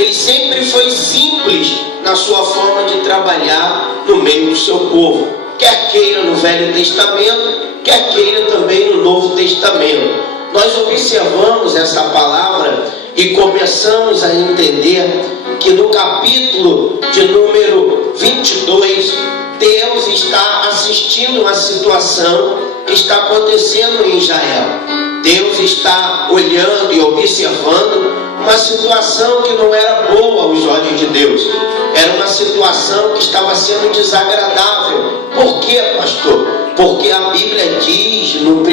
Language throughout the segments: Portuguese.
ele sempre foi simples na sua forma de trabalhar no meio do seu povo, quer queira no Velho Testamento, quer queira também no Novo Testamento. Nós observamos essa palavra e começamos a entender que no capítulo de número 22, Deus está assistindo uma situação que está acontecendo em Israel. Deus está olhando e observando uma situação que não era boa aos olhos de Deus. Era uma situação que estava sendo desagradável. Por quê, pastor? Porque a Bíblia diz no 1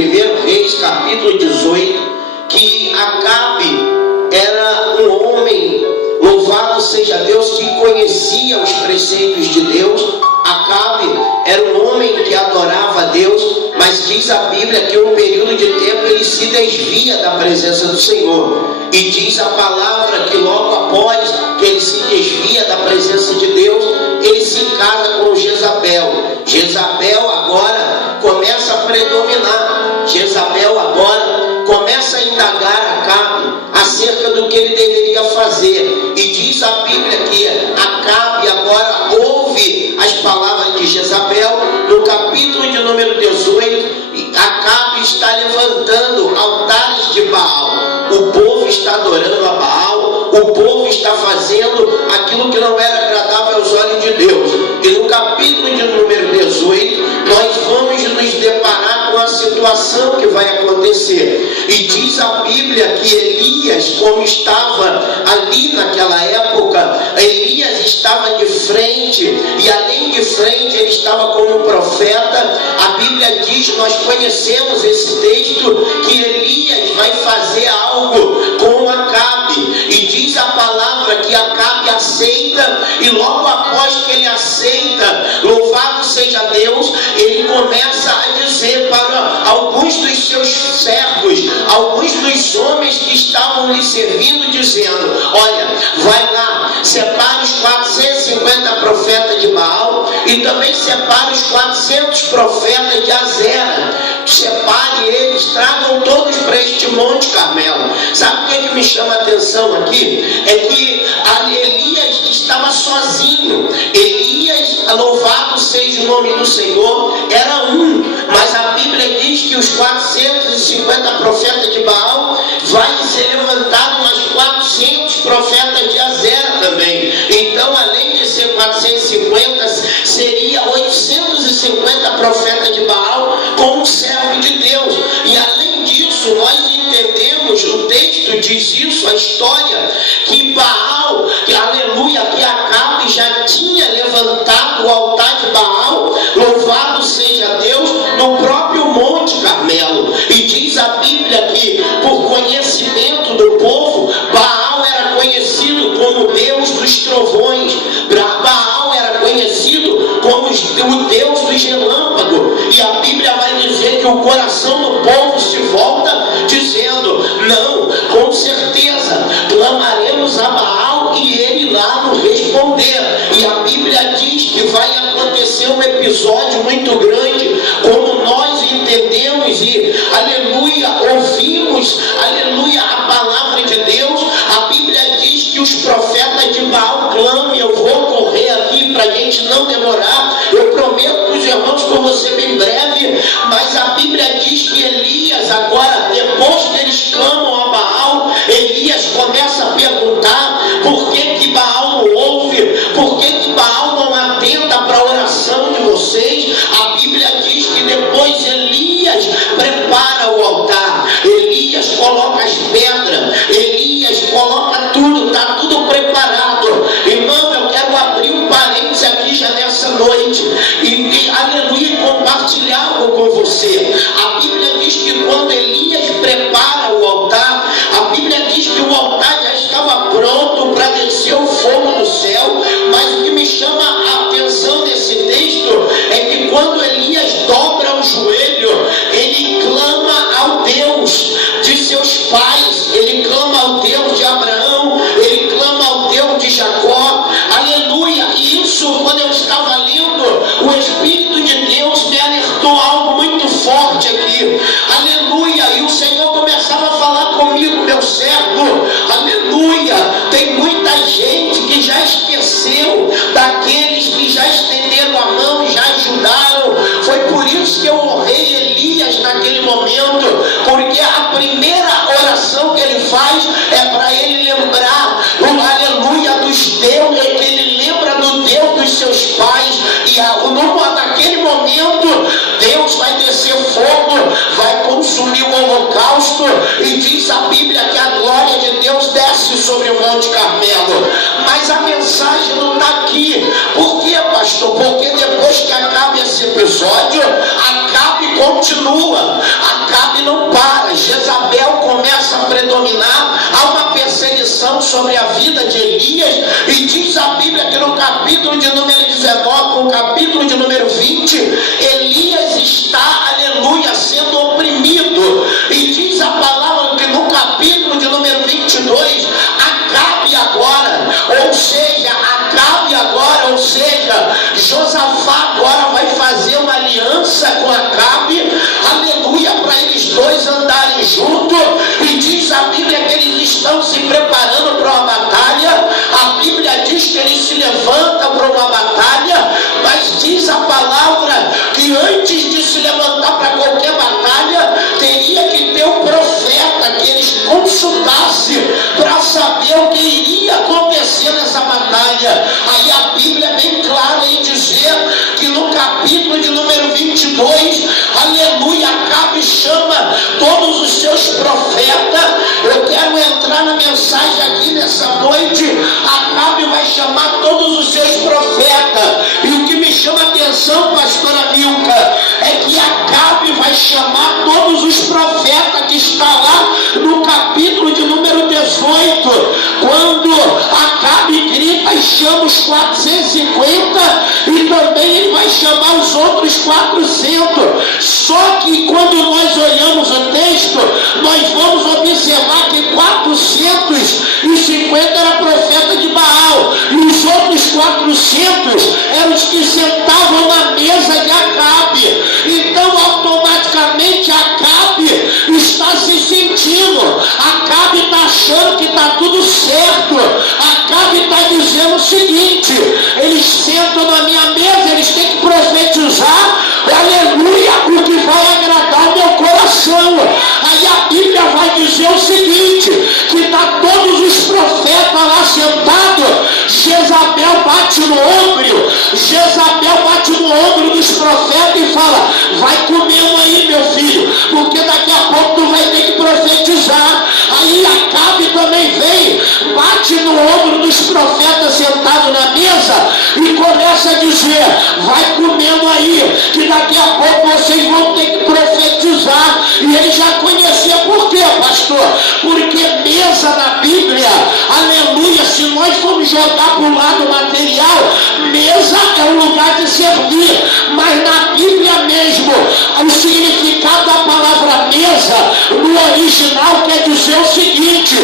Reis, capítulo 18, que Acabe era um homem, louvado seja Deus, que conhecia os preceitos de Deus. Acabe era um homem que adorava a Deus, mas diz a Bíblia que um período de tempo ele se desvia da presença do Senhor. E diz a palavra que logo após que ele se desvia da presença de Deus, ele se casa com Jezabel. Jezabel agora começa a predominar. Jezabel agora começa a indagar Acabe acerca do que ele deveria fazer. E diz a Bíblia que Acabe agora ouve as palavras de Jezabel. No capítulo de número 18, Acabe está levantando altares de Baal. O povo está adorando a Baal, o povo está fazendo aquilo que não era agradável aos olhos de Deus. E no capítulo de número 18, nós vamos nos deparar com a situação que vai acontecer. E diz a Bíblia que Elias, como estava ali naquela época, Elias estava de frente, e além de frente ele estava como profeta. A Bíblia diz, nós conhecemos esse texto, que Elias vai fazer algo com Acabe, e diz a palavra que Acabe aceita, e logo após que ele aceita, louvado seja Deus, ele começa a dizer para alguns dos seus servos, alguns dos homens que estavam lhe servindo, dizendo: olha, vai lá, separa os 450 profetas de Baal, e também separa os 400 profetas de Azera. Separe eles, tragam todos para este Monte Carmelo. Sabe o que me chama a atenção aqui? É que Elias estava sozinho. Elias, louvado seja o nome do Senhor, era um, mas a Bíblia diz que os 450 profetas de Baal vai ser levantado mais 400 profetas de Azera também. Então, além de ser 450, seria 850 profetas de Baal como servo de Deus. E além disso, nós entendemos, o texto diz isso, a história, que Baal, que aleluia, que Acabe já tinha levantado o altar de Baal, louvado seja Deus, no próprio Monte Carmelo. E diz a Bíblia que, por conhecimento do povo, Baal era conhecido como Deus dos trovões, Baal era conhecido como o Deus dos relâmpagos. E a Bíblia vai dizer que o coração do povo se volta dizendo: não, com certeza clamaremos a Baal e ele lá nos responder. E a Bíblia diz que vai acontecer um episódio muito grande, como nós entendemos e aleluia, ouvimos, aleluia, a palavra de Deus. A Bíblia diz que os profetas de Baal clamam. Eu vou correr aqui para a gente não demorar, eu prometo para os irmãos que eu vou ser bem breve, mas a Bíblia diz que Elias agora, depois que eles clamam a Baal, Elias começa a perguntar: por que Baal não ouve? Por que Baal não atenta para a oração de vocês? A Bíblia diz que depois Elias prepara o altar, Elias coloca as pedras, Elias coloca tudo, está tudo preparado. Irmão, eu quero abrir um parênteses aqui já nessa noite e aleluia, compartilhar algo com você. A Bíblia diz que quando Elias prepara o altar, a Bíblia diz que o altar já estava esqueceu daqueles que já estenderam a mão e já ajudaram. Foi por isso que eu honrei Elias naquele momento, porque a primeira oração que ele faz é para ele lembrar o aleluia dos deuses, que ele lembra do Deus dos seus pais, e naquele momento Deus vai descer fogo, vai consumir o holocausto, e diz a Bíblia que a glória de Deus desce sobre o Monte Carmelo. Mas a mensagem não está aqui. Por quê, pastor? Porque depois que acaba esse episódio, Acabe continua, Acabe não para. Jezabel começa a predominar, há uma perseguição sobre a vida de Elias, e diz a Bíblia que no capítulo de número 19, no capítulo de número 20, Elias está, aleluia, sendo oprimido, e diz a palavra que no capítulo de número 22, Acabe agora, ou seja, Josafá agora vai fazer uma aliança com Acabe, aleluia, para eles dois andarem juntos, e diz a Bíblia que eles estão se preparando para uma batalha. A Bíblia diz que eles se levantam para uma batalha, mas diz a palavra que antes de se levantar para qualquer batalha, teria que ter um profeta que eles consultassem para saber o que iria acontecer nessa batalha. Aí a Bíblia é bem clara em dizer que no capítulo de número 22, aleluia, Acabe chama todos os seus profetas. Eu quero entrar na mensagem aqui nessa noite. Acabe vai chamar todos os seus profetas, e o que me chama a atenção, pastora Milka, é que Acabe vai chamar todos os profetas que está lá no capítulo de número 18, quando Acabe grita e chama os 450, e também ele vai chamar os outros 400. Só que quando nós olhamos o texto, nós vamos observar que 450 era profeta de Baal, e os outros 400 eram os que sentavam na mesa de Acabe. Então automaticamente Acabe está se sentindo, Acabe está achando que está tudo certo. Acabe está dizendo o seguinte: eles sentam na minha mesa, eles têm que profetizar, aleluia, o que vai agradar o meu coração. Aí a Bíblia vai dizer o seguinte, que está todos os profetas lá sentados, Jezabel bate no ombro dos profetas e fala: vai comendo aí, meu filho, porque daqui a pouco tu vai ter que profetizar. Aí Acabe também vem, bate no ombro dos profetas sentados na mesa e começa a dizer: vai comendo aí, que daqui a pouco vocês vão ter que profetizar. E ele já conhecia. Por quê, pastor? Porque mesa na Bíblia, aleluia, se nós formos jogar para o lado material, mesa é um lugar de servir, mas na Bíblia mesmo, o significado da palavra mesa no original quer dizer o seguinte: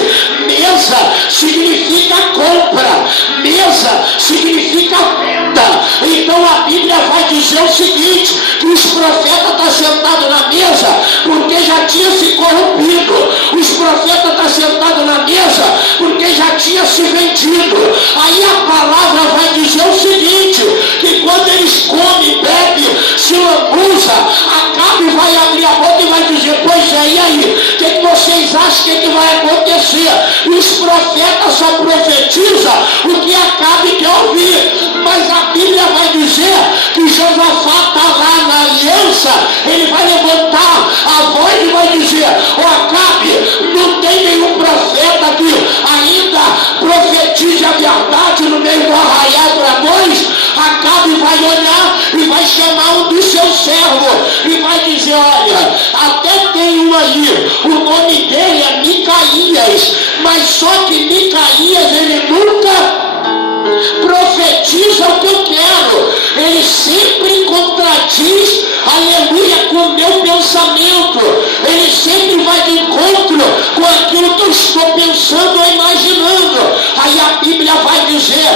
mesa significa compra, mesa significa venda. Então a Bíblia vai dizer o seguinte, que os profetas estão sentados na mesa porque já tinha se corrompido, os profetas estão sentados na mesa porque já tinha se vendido. Aí a palavra vai dizer o seguinte, que quando eles comem, bebem, se lambuza, Acabe vai abrir a boca e vai dizer: pois é, e aí? O que vocês acham que vai acontecer? E os profetas só profetizam o que Acabe quer ouvir. Mas a Bíblia vai dizer que Josafá está lá na aliança, ele vai levantar a voz e vai dizer: Acabe, não tem nenhum profeta que ainda profetize a verdade no meio do arraial para nós. Acabe vai olhar e vai chamar um dos seus servos e vai dizer: olha, até tem um aí, o nome dele é Micaías, mas só que Micaías ele nunca profetiza o que eu quero, ele sempre contradiz, aleluia, com o meu pensamento, ele sempre vai de encontro com aquilo que eu estou pensando ou imaginando. Aí a Bíblia vai dizer: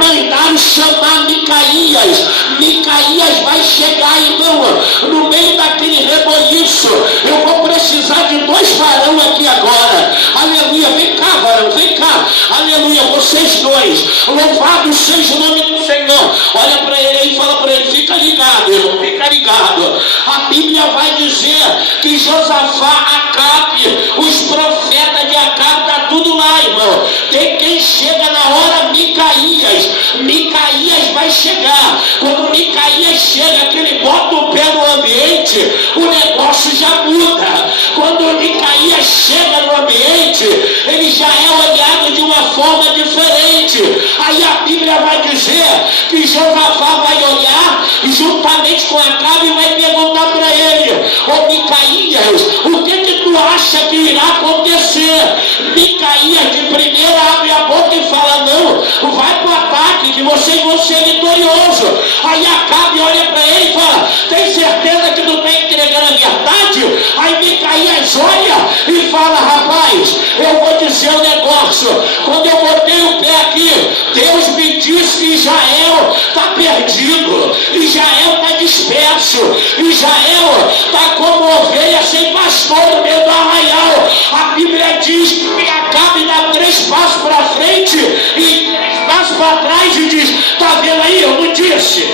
mandaram chamar Micaías. Micaías vai chegar, irmão, no meio daquele reboliço. Eu vou precisar de 2 varões aqui agora, aleluia, vem cá, varão, vem cá, aleluia, vocês 2. Louvado seja o nome do Senhor. Olha para ele e fala para ele: fica ligado, irmão, fica ligado. A Bíblia vai dizer que Josafá, Acabe, os profetas de Acabe, está tudo lá, irmão. Tem quem chega na hora, Micaías. Micaías vai chegar. Quando Micaías chega, que ele bota o pé no ambiente, o negócio já muda. Quando Micaías chega no ambiente, ele já é olhado de uma forma diferente. Aí a Bíblia vai dizer que Josafá vai olhar juntamente com Acabe e vai perguntar para ele: ô Micaías, o que tu acha que irá acontecer? Micaías de primeira abre a boca e fala: não, vai para o ataque, que vocês vão ser vitoriosos. Aí Acabe olha para ele e fala: tem certeza que tu está entregando a verdade? Aí Micaías olha e fala: rapaz, eu vou dizer um negócio. Quando eu botei o pé aqui, Deus me disse que Israel está perdido, Israel está disperso, Israel está como ovelha sem pastor no meio do arraial. A Bíblia diz que Acabe dá 3 passos para frente e 3 passos para trás e diz: está vendo aí, eu não disse?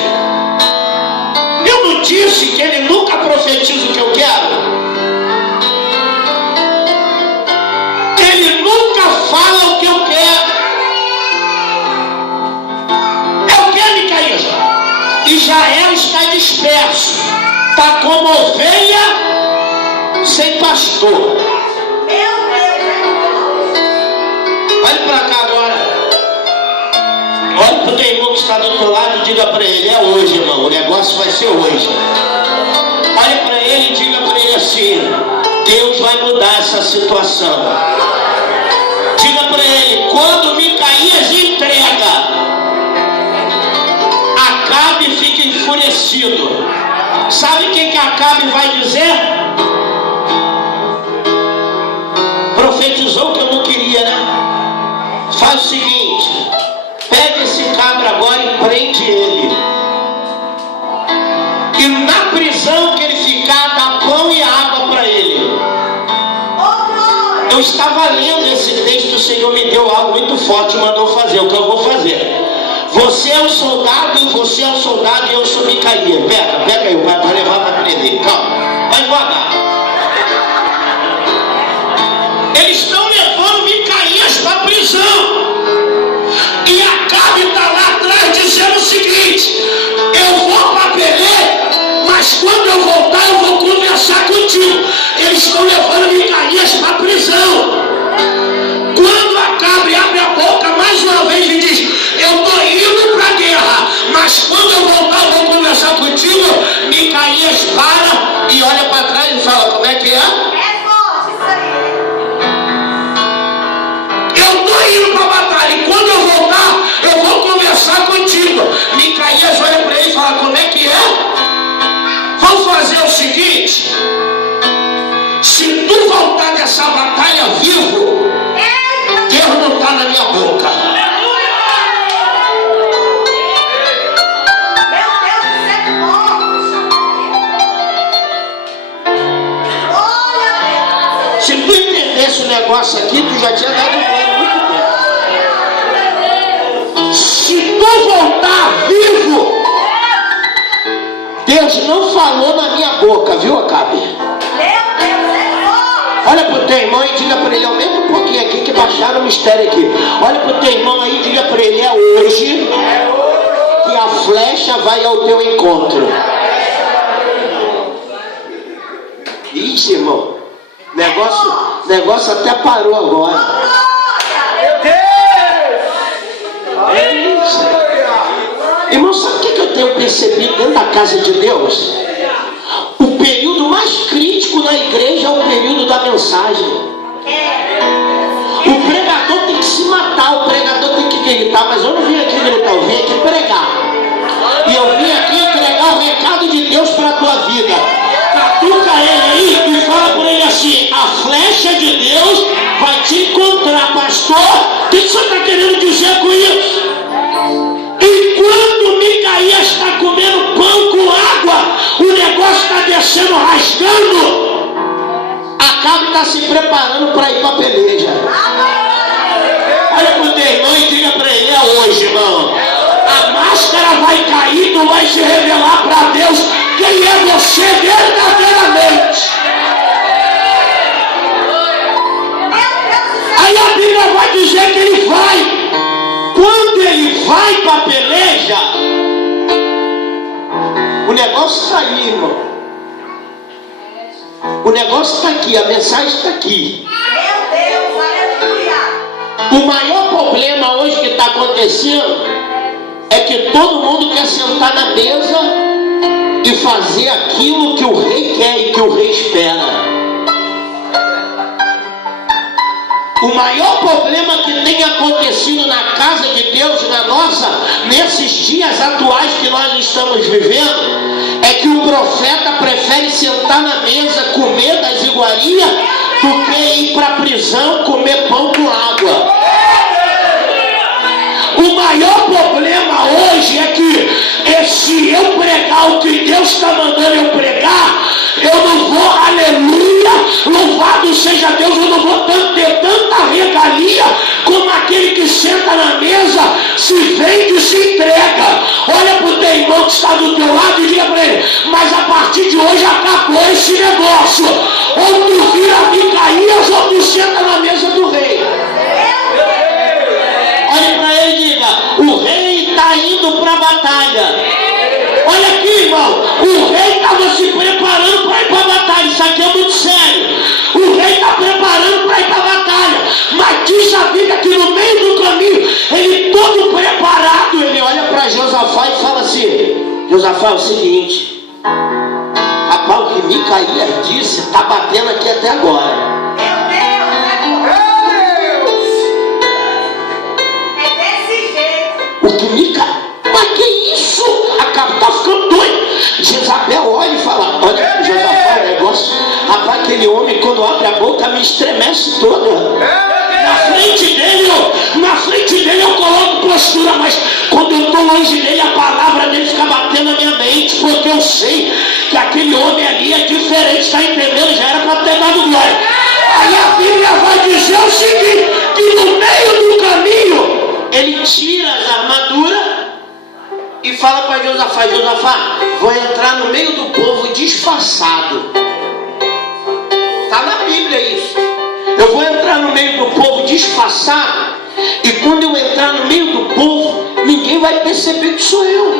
Eu não disse que ele nunca profetiza o que eu quero? Ele nunca fala o que eu quero. É o que, Micaías? Israel está disperso, está como ovelha sem pastor. Olha para cá agora. Olha para o teu irmão que está do outro lado e diga para ele: é hoje, irmão, o negócio vai ser hoje. Olha para ele e diga para ele assim: Deus vai mudar essa situação. Diga para ele: quando Micaías entrega, Acabe fica enfurecido. Sabe o que Acabe vai dizer? Profetizou que eu não queria, né? Faz o seguinte: pega esse cabra agora e prende ele. E na prisão que ele ficar, dá pão e água para ele. Eu estava lendo esse texto, o Senhor me deu algo muito forte, mandou fazer o que eu vou fazer. Você é um soldado e eu sou Micaías. Pega aí, vai levar para prender. Calma, vai guardar. Eles estão levando Micaías para a prisão. E Acabe está lá atrás dizendo o seguinte: eu vou para a peleia, mas quando eu voltar eu vou conversar contigo. Eles estão levando Micaías para a prisão. Quando Acabe abre a boca mais uma vez e diz: eu estou indo para a guerra, mas quando eu voltar eu vou conversar contigo, Micaías para e olha para trás e fala: como é que é? Eu estou indo para a batalha e quando eu voltar eu vou conversar contigo. Micaías olha para ele e fala: como é que é? Vamos fazer o seguinte: se tu voltar dessa batalha vivo, Deus não está na minha boca. Se tu entendesse o negócio aqui, tu já tinha dado um plano muito tempo. Se tu voltar vivo, Deus não falou na minha boca, viu, Acabe? Olha para o teu irmão e diga para ele: aumenta um pouquinho aqui que baixaram o mistério aqui. Olha para o teu irmão aí e diga para ele: é hoje que a flecha vai ao teu encontro. Ixi, irmão, negócio até parou agora. É isso. Irmão, sabe o que eu tenho percebido dentro da casa de Deus? O período mais crítico na igreja é o período da mensagem. O pregador tem que se matar, o pregador tem que gritar, mas eu não vim aqui gritar, eu vim aqui pregar. E eu vim aqui entregar o recado de Deus para a tua vida. Catuca ele aí e fala por ele assim: a flecha de Deus vai te encontrar, pastor. O que você está querendo dizer com isso? Enquanto Micaías está comendo pão com água, o negócio está descendo, rasgando. Acabe está se preparando para ir para a peleja. Olha para o teu irmão e diga para ele: vai para a peleja, o negócio está aí, irmão. O negócio está aqui, a mensagem está aqui. Meu Deus, aleluia. O maior problema hoje que está acontecendo é que todo mundo quer sentar na mesa e fazer aquilo que o rei quer e que o rei espera. O maior problema que tem acontecido na casa de Deus, na nossa, nesses dias atuais que nós estamos vivendo, é que o profeta prefere sentar na mesa, comer das iguarias, do que ir para a prisão comer pão com água. O maior problema hoje é que se eu pregar o que Deus está mandando eu pregar, eu não vou, aleluia, louvado seja Deus, eu não vou ter tanta regalia como aquele que senta na mesa, se vende e se entrega. Olha para o teu irmão que está do teu lado e diga para ele: mas a partir de hoje acabou esse negócio. Ou tu vira Micaías ou tu senta na mesa do rei. Olha para ele e diga: o rei está indo para a batalha. Olha aqui, irmão, o rei estava se preparando para ir para a batalha. Isso aqui é muito sério. O rei está preparando para ir para a batalha, mas diz a Bíblia que no meio do caminho, ele todo preparado, ele olha para Josafá e fala assim: Josafá, é o seguinte, rapaz, o que Micaías disse está batendo aqui até agora. O que Micaías, mas que isso? Acaba, tá ficando doido. Jezabel olha e fala: olha, Josafá, o negócio, rapaz, aquele homem quando abre a boca me estremece toda. Na frente dele eu coloco postura, mas quando eu estou longe dele, a palavra dele fica batendo na minha mente, porque eu sei que aquele homem ali é diferente, está entendendo? Já era para ter dado glória. Aí a Bíblia vai dizer o seguinte: que no meio do caminho ele tira as armaduras e fala para Josafá: Josafá, vou entrar no meio do povo disfarçado. Está na Bíblia isso. Eu vou entrar no meio do povo disfarçado, e quando eu entrar no meio do povo, ninguém vai perceber que sou eu.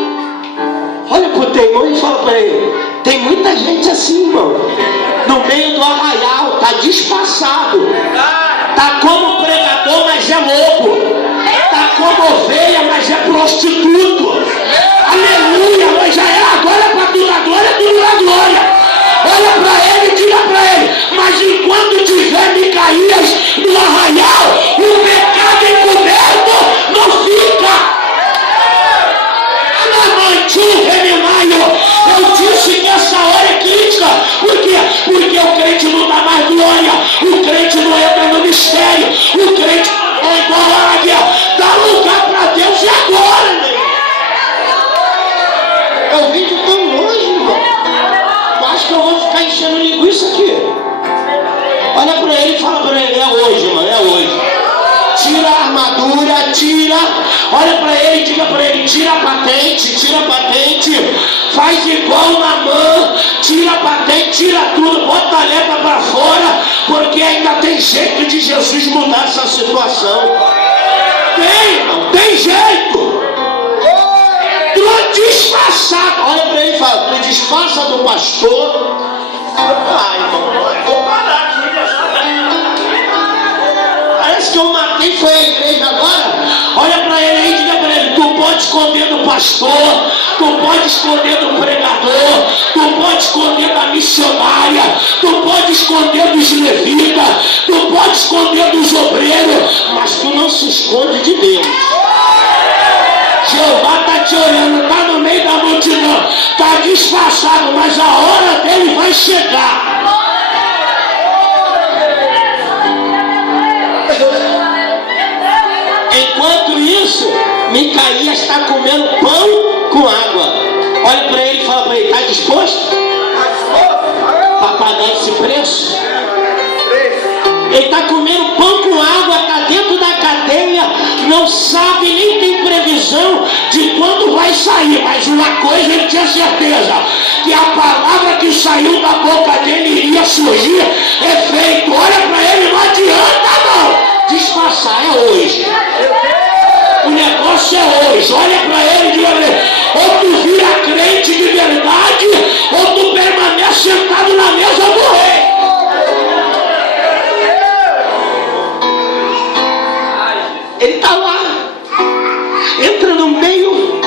Olha para o teu irmão e fala para ele: tem muita gente assim, irmão, no meio do arraial, está disfarçado, está como pregador, mas é louco, está como ovelha, mas é prostituto. Aleluia, mas já é agora para tudo a glória, tudo a glória. Olha para ele e diga para ele: mas enquanto tiver Micaías no arraial, o pecado encoberto não fica. Eu disse que essa hora é crítica. Por quê? Porque o crente não dá mais glória, o crente não entra no mistério, o crente é igual a águia, dá lugar para Deus e agora, meu. Eu vim de tão longe, irmão. Eu acho que eu vou ficar enchendo linguiça aqui. Olha para ele e fala para ele: é hoje, mano, é hoje. Tira a armadura, tira. Olha para ele e diga para ele: tira a patente, faz igual na mão, tira a patente, tira tudo, bota a lepra para fora, porque ainda tem jeito de Jesus mudar essa situação. Tem, irmão, tem jeito. Tu disfarçado. Olha para ele e fala: tu disfarça do pastor. Ai, irmão, vou parar aqui. Parece que eu matei, foi a igreja agora. Olha para ele aí e diga para ele: tu pode esconder do pastor, tu pode esconder do pregador, tu pode esconder da missionária, tu pode esconder dos levitas, tu pode esconder dos obreiros, mas tu não se esconde de Deus. Jeová está te olhando, está no meio da multidão, está disfarçado, mas a hora dele vai chegar. Enquanto isso, Micaías está comendo pão com água. Olha para ele e fala para ele: está disposto para pagar esse preço? Ele está comendo pão com água, está dentro da cadeia, não sabe nem tem previsão de quando vai sair, mas uma coisa ele tinha certeza: que a palavra que saiu da boca dele iria surgir efeito. Olha para ele, não adianta não disfarçar, é hoje. O negócio é hoje. entra no meio.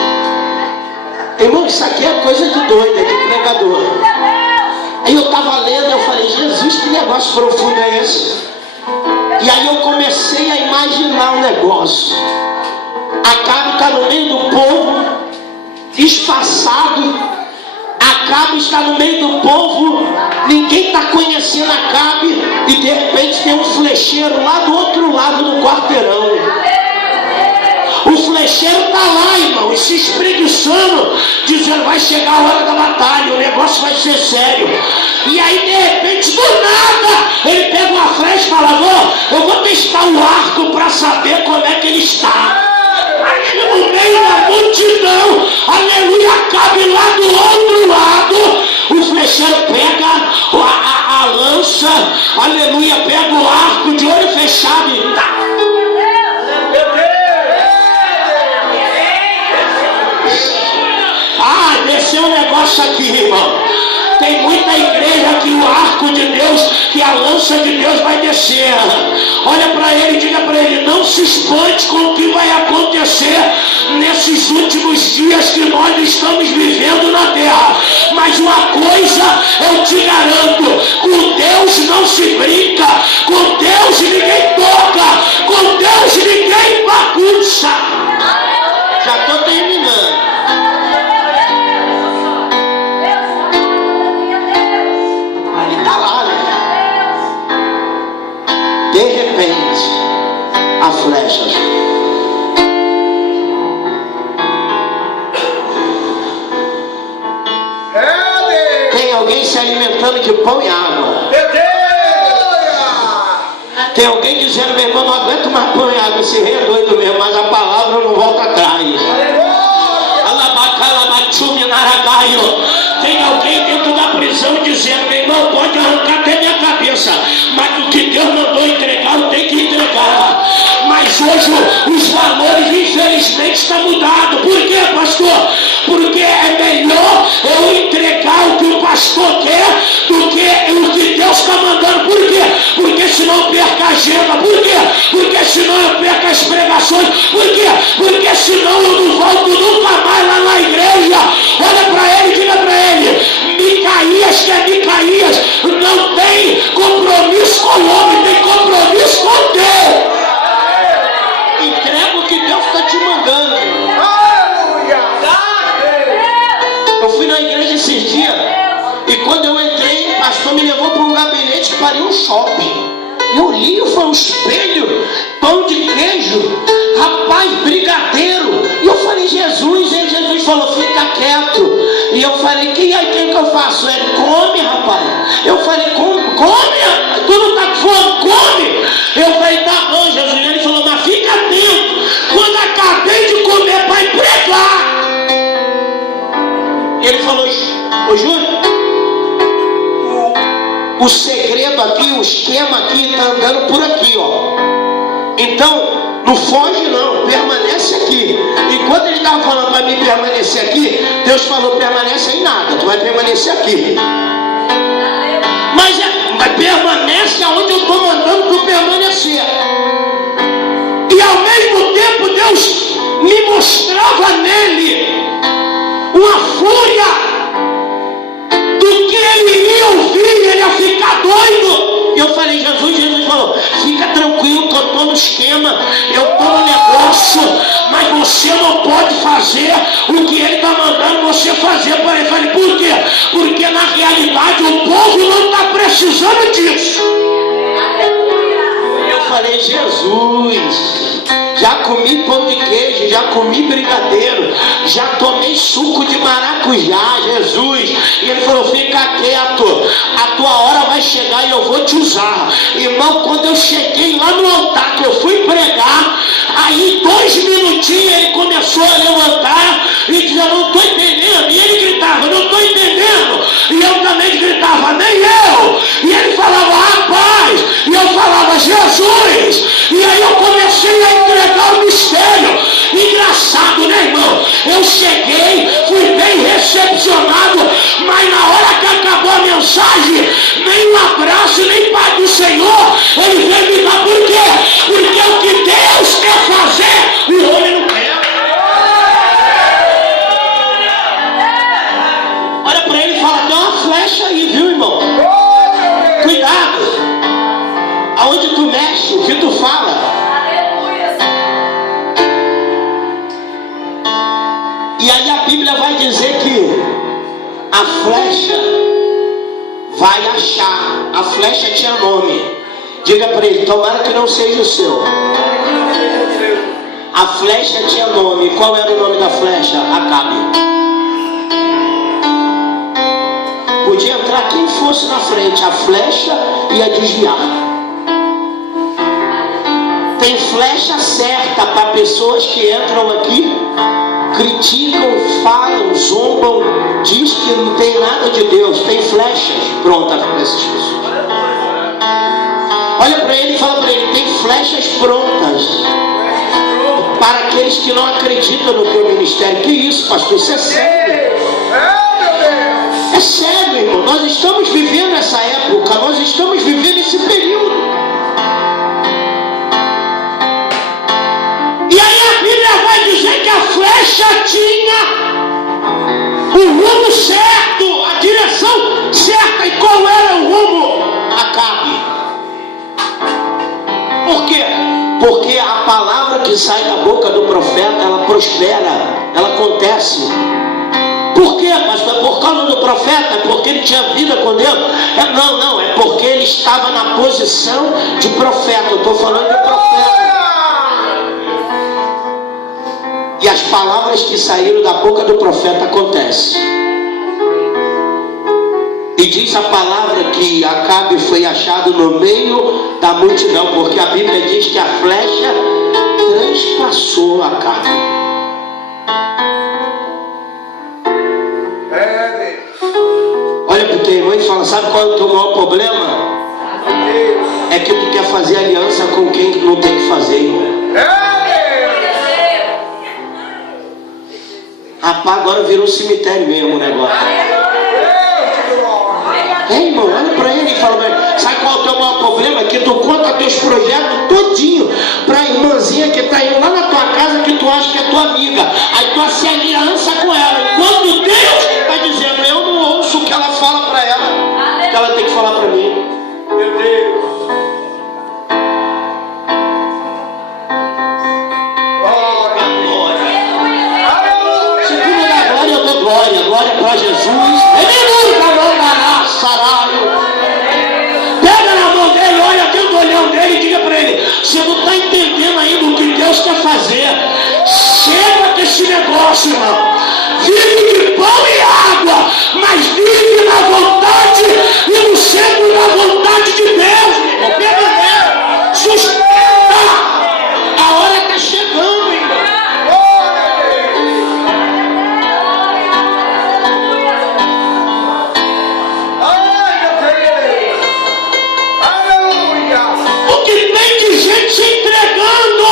Irmão, isso aqui é coisa de doido, é de pregador. Aí eu estava lendo, eu falei, Jesus, que negócio profundo é esse? E aí eu comecei a imaginar o negócio. Acabe está no meio do povo, disfarçado. Acabe está no meio do povo, ninguém está conhecendo Acabe, e de repente tem um flecheiro lá do outro lado do quarteirão. O flecheiro está lá, irmão, e se espreguiçando, dizendo, vai chegar a hora da batalha, o negócio vai ser sério. E aí, de repente, do nada, ele pega uma flecha e fala, eu vou testar o arco para saber como é que ele está. Aí no meio da multidão, aleluia, Acabe lá do outro lado, o flecheiro pega a lança, aleluia, pega o arco de olho fechado e tá. Desceu um negócio aqui, irmão. Tem muita igreja que o arco de Deus, que a lança de Deus vai descer. Olha para ele e diga para ele, não se espante com o que vai acontecer nesses últimos dias que nós estamos vivendo na terra. Mas uma coisa eu te garanto, com Deus não se brinca, com Deus ninguém toca, com Deus ninguém bagunça. Já estou terminando. De repente, a flecha. Tem alguém se alimentando de pão e água. Tem alguém dizendo, meu irmão, não aguento mais pão e água. Esse rei é doido mesmo, mas a palavra não volta atrás. Tem alguém dentro da prisão dizendo, meu irmão, pode arrancar até minha cabeça, mas o que Deus mandou entregar, eu tenho que entregar. Mas hoje os valores, infelizmente, estão mudados. Por quê, pastor? Porque é melhor eu entregar o que o pastor quer do que o que Deus está mandando. Por quê? Porque senão eu perco a agenda. Por quê? Porque senão eu perco as pregações. Por quê? Porque senão eu não volto nunca mais lá na igreja. Olha para ele, diga para ele, Micaías, que é Micaías, não tem compromisso com o homem, tem compromisso com Deus. Entrega o que Deus está te mandando. Eu fui na igreja esses dias e quando eu entrei, o pastor me levou para um gabinete que parecia um shopping. Eu li, foi um espelho, pão de queijo, rapaz, brigadeiro. E eu falei, Jesus, e Jesus falou, fica quieto. E eu falei, quem que eu faço? Ele, come, rapaz. Eu falei, come, tu não está com fome, come. Eu falei, tá bom, Jesus. Ele falou, mas fica atento. Quando acabei de comer para empregar. Ele falou, ô Júnior, o segredo aqui, o esquema aqui está andando por aqui, ó. Então, não foge não, permanece aqui. E quando ele estava falando para mim permanecer aqui, Deus falou, permanece em nada, tu vai permanecer aqui. Mas permanece aonde eu estou mandando tu permanecer. E ao mesmo tempo Deus me mostrava nele uma fúria do que ele iria ouvir, ele ia ficar doido. E eu falei, Jesus falou, fica tranquilo que eu estou no esquema, eu estou no negócio, mas você não pode fazer o que ele está mandando você fazer. Eu falei, por quê? Porque na realidade o povo não está precisando disso. Eu falei, Jesus, já comi pão de queijo, já comi brigadeiro, já tomei suco de maracujá, Jesus. E ele falou, fica quieto, a tua hora vai chegar e eu vou te usar. Irmão, quando eu cheguei lá no altar, que eu fui pregar, aí 2 minutinhos ele começou a levantar e dizia, não estou entendendo. E ele gritava, não estou entendendo. E eu também gritava, nem eu. E ele falava, rapaz. E eu falava, Jesus. E aí eu comecei a entregar o mistério. Engraçado, né, irmão? Eu cheguei, fui bem recepcionado, mas na hora que acabou a mensagem, nem um abraço, nem Pai do Senhor, ele veio me dar. Por quê? Porque o que Deus quer fazer, o homem não quer. Bíblia vai dizer que a flecha vai achar. A flecha tinha nome. Diga para ele, tomara que não seja o seu. A flecha tinha nome. Qual era o nome da flecha? Acabe. Podia entrar quem fosse na frente, a flecha ia desviar. Tem flecha certa para pessoas que entram aqui, criticam, falam, zombam, diz que não tem nada de Deus. Tem flechas prontas para essas pessoas. Olha para ele e fala para ele, tem flechas prontas para aqueles que não acreditam no teu ministério. Que isso, pastor? Isso é sério. É sério, irmão. Nós estamos vivendo essa época, nós estamos vivendo esse período. E aí a Bíblia vai dizer que a flecha tinha o rumo certo, a direção certa. E qual era o rumo? Acabe. Por quê? Porque a palavra que sai da boca do profeta, ela prospera, ela acontece. Por quê, pastor? É por causa do profeta? É porque ele tinha vida com Deus? Não, é porque ele estava na posição de profeta. Eu estou falando de profeta. E as palavras que saíram da boca do profeta acontecem. E diz a palavra que Acabe foi achado no meio da multidão, porque a Bíblia diz que a flecha transpassou Acabe. Olha para o teu irmão e fala, sabe qual é o teu maior problema? É que tu quer fazer aliança com quem não tem que fazer. Rapaz, agora virou um cemitério mesmo o negócio. Irmão, olha para ele e fala, sabe qual é o teu maior problema? É que tu conta teus projetos todinho para a irmãzinha que está indo lá na tua casa, que tu acha que é tua amiga. Aí tu se aliança com ela. Enquanto Deus está dizendo, eu não ouço o que ela fala para ela, que ela tem que falar para mim. Meu Deus. Segundo da glória, eu dou glória. Glória para Jesus. Pega na mão dele, olha dentro do olhão dele e diga para ele, você não está entendendo ainda o que Deus quer fazer. Chega desse negócio, irmão. Vive de pão e água, mas vive na vontade e no centro da vontade de Deus, irmão. Pega nele, sustenta. A hora está chegando, irmão. Se entregando.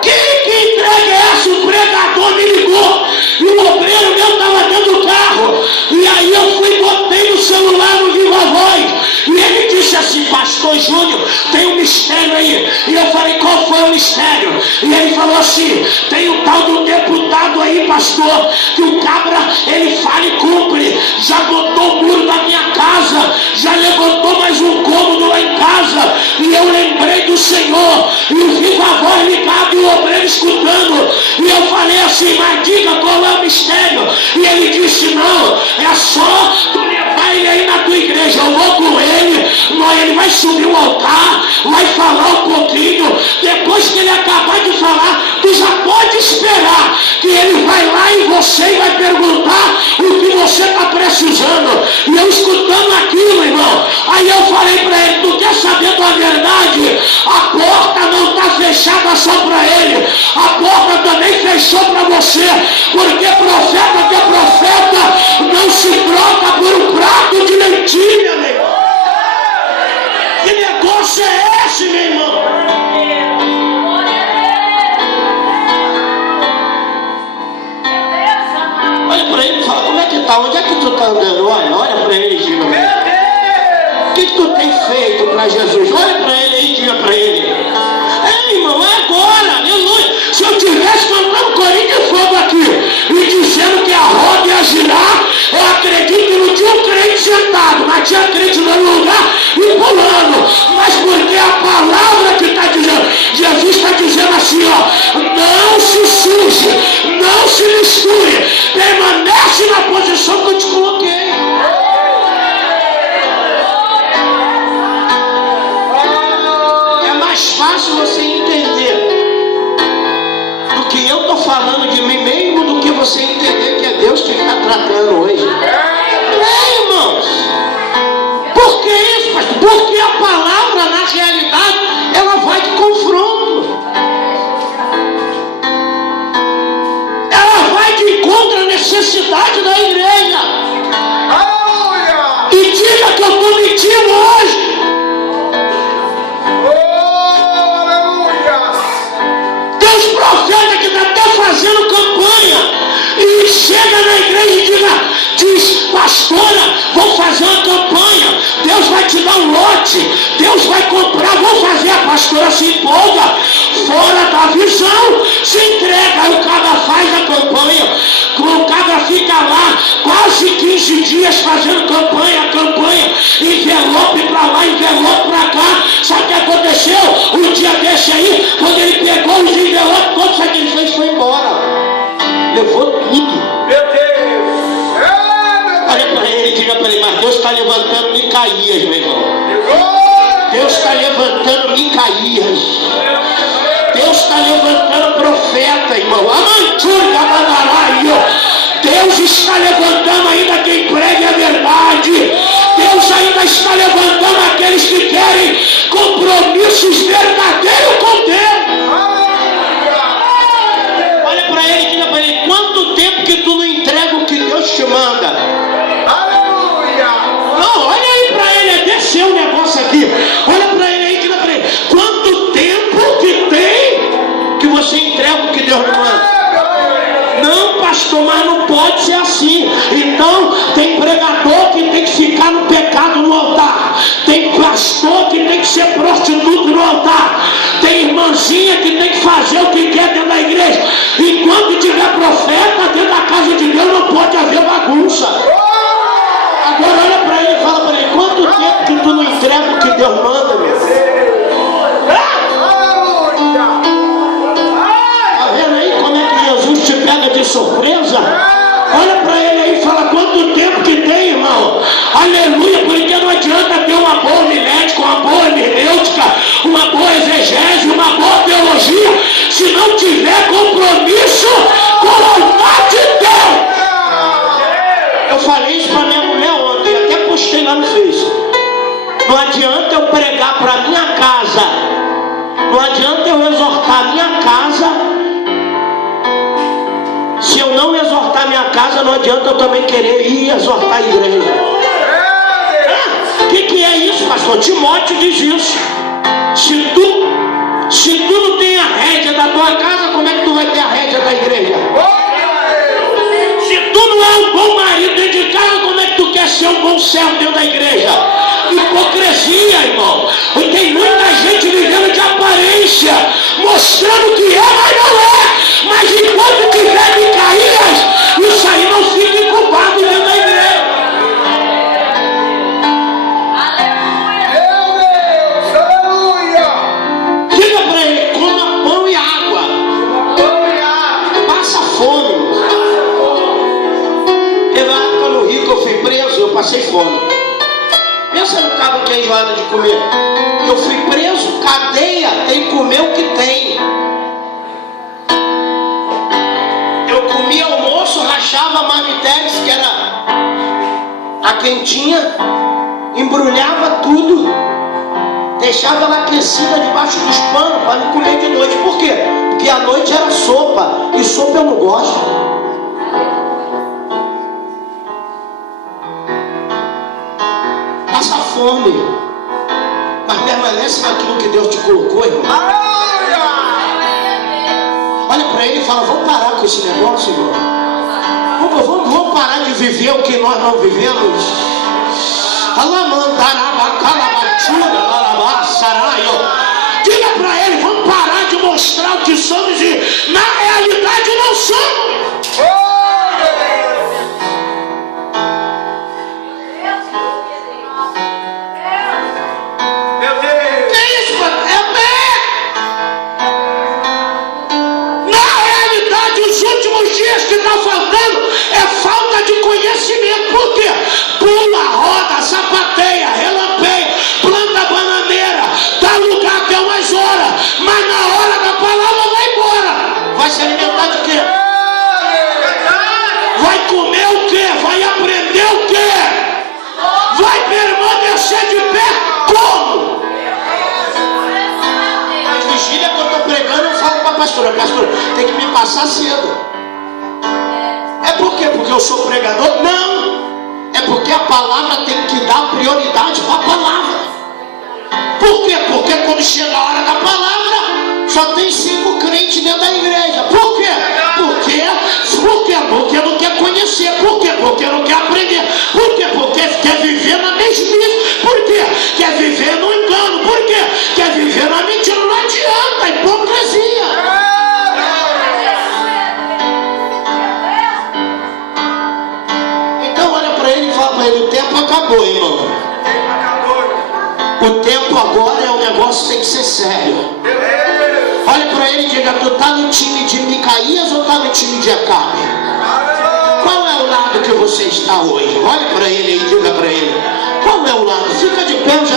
Que entrega é essa? O pregador me ligou e o obreiro meu estava dentro do carro, e aí eu fui e botei no celular no Viva Voz, e ele disse assim, pastor Júnior, tem um mistério aí. E eu falei, qual foi o mistério? E ele falou assim, tem um tal do deputado aí, pastor, que o cabra, ele fala e cumpre, já botou o muro da minha casa, já levantou mais um cômodo lá em casa, e eu lembrei do Senhor, e o Viva Voz ligado e o obreiro escutando, e eu falei assim, mas diga qual é o mistério? E ele disse, não, é só tu levar ele aí na tua igreja, eu vou com ele, mas ele vai subir o altar, vai falar um pouquinho, depois que ele acabar de falar, tu já pode esperar que ele vai lá em você e vai perguntar o que você está precisando. E eu escutando aquilo, irmão, aí eu falei para ele, tu quer saber da verdade? A porta não está fechada só para ele, a porta também fechou para você, porque profeta que é profeta não se troca por um prato de lentilha, meu irmão. Que negócio é esse, meu irmão? Olha para ele e fala, como é que tá? Onde é que tu tá andando? Olha para ele e diga, o que tu tem feito para Jesus? Olha para ele aí e diga para ele. Irmão, é agora, aleluia. Se eu tivesse cantando corinho de fogo aqui e dizendo que a roda ia girar, eu acredito que não tinha um crente sentado, mas tinha crente no lugar e pulando. Mas porque a palavra que está dizendo, Jesus está dizendo assim, ó, Não se suje, não se misture, permanece na posição que eu te coloquei. É mais fácil você entender do que eu estou falando de mim mesmo do que você entender que é Deus que está tratando hoje. Irmãos, por que isso, pastor? Porque a palavra, na realidade, ela vai de confronto. Ela vai de encontro à necessidade da igreja. Aleluia! E diga que eu estou mentindo hoje. Tem os profetas que estão até fazendo campanha e chega na igreja e diz, pastora, vou fazer uma campanha, Deus vai te dar um lote, Deus vai comprar, vou fazer. A pastora se empolga, fora da visão, se entrega, aí o cara faz a campanha, o cara fica lá quase 15 dias fazendo campanha, envelope pra lá, envelope pra cá. Sabe o que aconteceu? Um dia desse aí, quando ele pegou os envelopes todos, sabe o que ele fez? Foi embora, levou tudo. Meu Deus! Olha para ele e diga para ele, mas Deus está levantando Micaías, meu irmão. Deus está levantando Micaías. Deus está levantando profeta, irmão. Deus está levantando ainda quem prega a verdade. Deus ainda está levantando aqueles que querem compromissos verdadeiros com Deus. Olha para ele e diga para ele, quanto tempo que tu não entrega o que Deus te manda? Aleluia! Não, olha aí para ele, é descer o negócio aqui. Olha para ele aí e diga para ele, quanto tempo que tem que você entrega o que Deus te manda? Não, pastor, mas não pode ser assim. Então, tem pregador que tem que ficar no pecado no altar. Tem pastor que tem que ser prostituto no altar. Tem irmãzinha que tem que fazer o que quer dentro da igreja. Enquanto tiver profeta dentro da casa de Deus, não pode haver bagunça. Agora olha para ele e fala para ele, quanto tempo que tu não entrega o que Deus manda, meu filho? Te pega de surpresa. Olha para ele aí e fala, quanto tempo que tem, irmão? Aleluia, porque não adianta ter uma boa homilética, uma boa hermenêutica, uma boa exegese, uma boa teologia, se não tiver compromisso com a vontade de Deus. Eu falei isso para minha mulher ontem, até postei lá no Face. Não adianta eu pregar para minha casa, não adianta eu exortar minha casa. Se eu não exortar minha casa, não adianta eu também querer ir exortar a igreja. O que é isso, pastor? Timóteo diz isso. Se tu não tem a rédea da tua casa, como é que tu vai ter a rédea da igreja? Se tu não é um bom marido dentro de casa, como é que tu quer ser um bom servo dentro da igreja? Hipocrisia, irmão. E tem muita gente vivendo de aparência, mostrando que é, mas não é. Mas enquanto tiver Micaías, isso aí não fica incubado dentro da igreja. Aleluia! Diga para ele, coma pão e água. Passa fome. Teve uma época no Rio que eu fui preso, eu passei fome. Pensa no cabo que é enjoado de comer. Eu fui preso, cadeia, tem que comer o que tem. Eu comia almoço, rachava a marmitex, que era a quentinha, embrulhava tudo, deixava ela aquecida debaixo dos panos para não comer de noite. Por quê? Porque à noite era sopa, e sopa eu não gosto. Passa fome, mas permanece naquilo que Deus te colocou, irmão. Olha para ele e fala, vamos parar com esse negócio, irmão. Vamos parar de viver o que nós não vivemos. Diga para ele, vamos parar de mostrar o que somos e na realidade não somos. últimos dias que está faltando é falta de conhecimento. Por quê? Pula, roda, sapateia, relampeia, planta bananeira, dá lugar até umas horas, mas na hora da palavra vai embora. Vai se alimentar de quê? Vai comer o quê? Vai aprender o quê? Vai permanecer de pé como? Mas vigília que eu estou pregando, eu falo para a pastora, tem que me passar cedo. É por quê? Porque eu sou pregador? Não! É porque a palavra tem que dar prioridade para a palavra. Por quê? Porque quando chega a hora da palavra, só tem 5 crentes dentro da igreja. Por quê? Porque não quer conhecer. Por quê? Porque não quer aprender. Por quê? Porque quer viver na mesmice. Por quê? Quer viver no engano. Por quê? Quer viver na mentira. Não adianta, hipocrisia. Então olha para ele e fala para ele: o tempo acabou, irmão. O tempo agora é um negócio que tem que ser sério. Olha para ele e diga: tu está no time de Micaías ou está no time de Acabe? Qual é o lado que você está hoje? Olha para ele e diga para ele: qual é o lado? Fica de pé, eu já